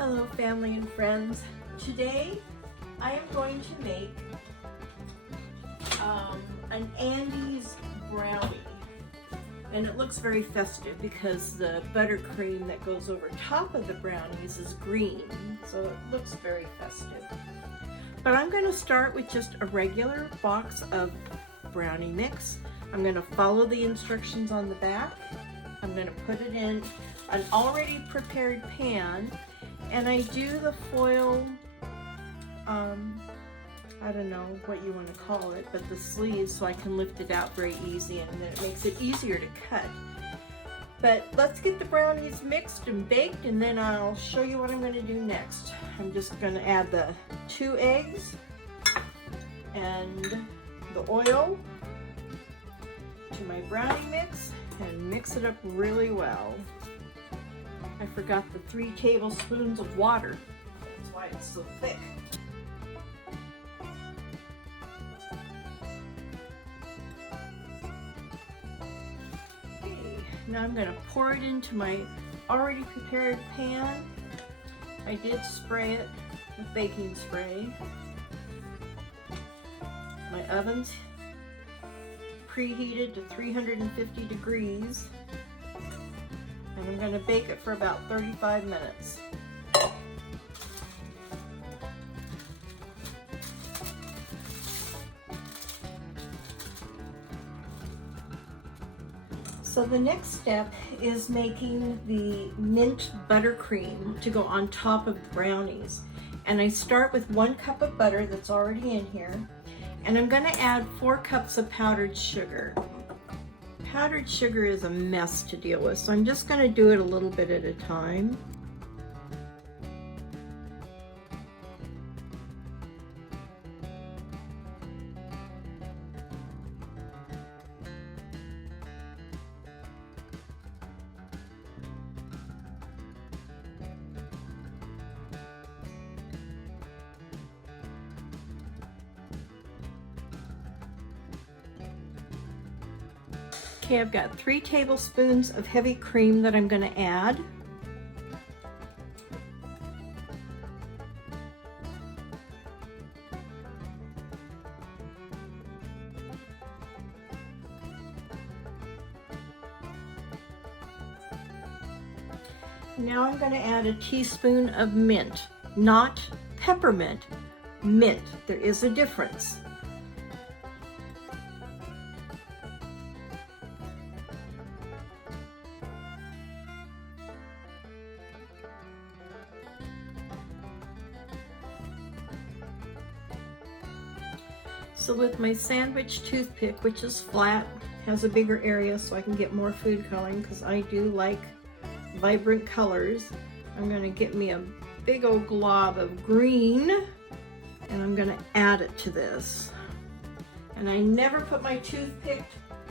Hello family and friends. Today I am going to make an Andes brownie, and it looks very festive because the buttercream that goes over top of the brownies is green, so it looks very festive. But I'm going to start with just a regular box of brownie mix. I'm going to follow the instructions on the back. I'm going to put it in an already prepared pan, and I do the foil, I don't know what you want to call it, but the sleeves, so I can lift it out very easy, and then it makes it easier to cut. But let's get the brownies mixed and baked, and then I'll show you what I'm going to do next. I'm just going to add the 2 eggs and the oil to my brownie mix and mix it up really well. I forgot the 3 tablespoons of water. That's why it's so thick. Okay, now I'm going to pour it into my already prepared pan. I did spray it with baking spray. My oven's preheated to 350 degrees. And I'm going to bake it for about 35 minutes. So the next step is making the mint buttercream to go on top of the brownies. And I start with 1 cup of butter that's already in here. And I'm going to add 4 cups of powdered sugar. Powdered sugar is a mess to deal with, so I'm just going to do it a little bit at a time. Okay, I've got 3 tablespoons of heavy cream that I'm going to add. Now I'm going to add a teaspoon of mint, not peppermint, mint. There is a difference. So with my sandwich toothpick, which is flat, has a bigger area so I can get more food coloring because I do like vibrant colors, I'm going to get me a big old glob of green and I'm going to add it to this. And I never put my toothpick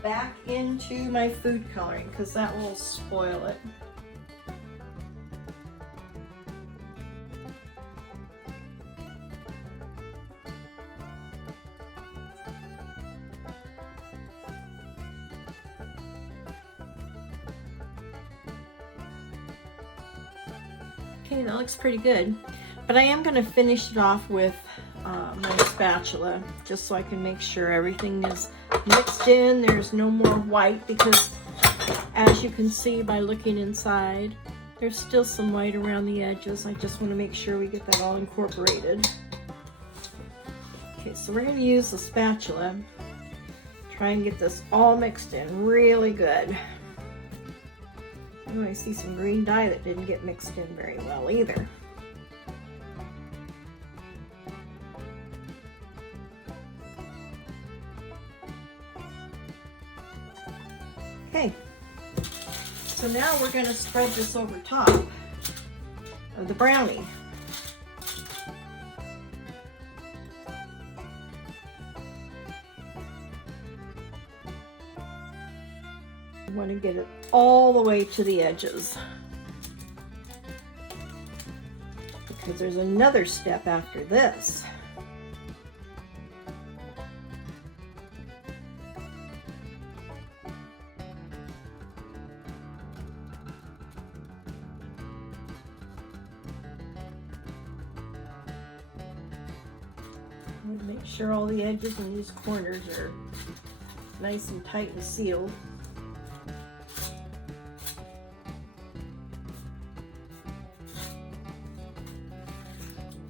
back into my food coloring because that will spoil it. Okay, that looks pretty good, but I am going to finish it off with my spatula just so I can make sure everything is mixed in. There's no more white because, as you can see by looking inside, there's still some white around the edges. I just want to make sure we get that all incorporated. Okay, so we're going to use the spatula, try and get this all mixed in really good. Oh, I see some green dye that didn't get mixed in very well either. Okay, so now we're going to spread this over top of the brownie. You want to get it all the way to the edges because there's another step after this. And make sure all the edges and these corners are nice and tight and sealed.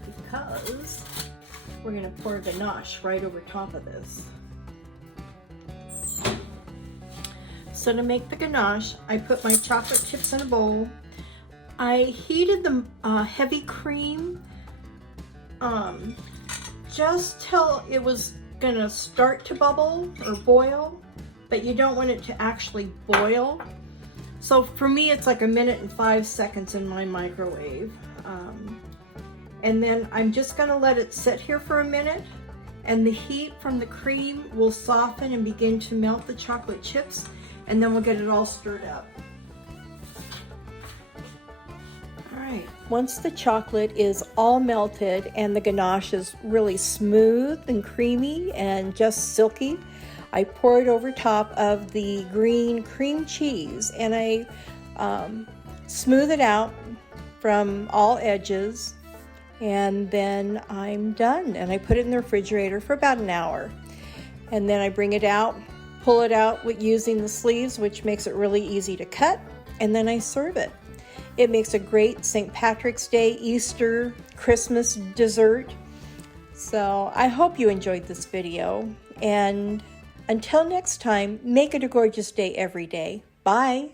Because we're going to pour ganache right over top of this. So to make the ganache, I put my chocolate chips in a bowl. I heated the heavy cream just till it was going to start to bubble or boil, but you don't want it to actually boil. So for me, it's like 1 minute and 5 seconds in my microwave. And then I'm just gonna let it sit here for a minute, and the heat from the cream will soften and begin to melt the chocolate chips, and then we'll get it all stirred up. All right, once the chocolate is all melted and the ganache is really smooth and creamy and just silky, I pour it over top of the green cream cheese, and I smooth it out from all edges. And then I'm done, and I put it in the refrigerator for about an hour. And then I bring it out, pull it out with using the sleeves, which makes it really easy to cut, and then I serve it. It makes a great St. Patrick's Day, Easter, Christmas dessert. So I hope you enjoyed this video, and until next time, make it a gorgeous day every day. Bye.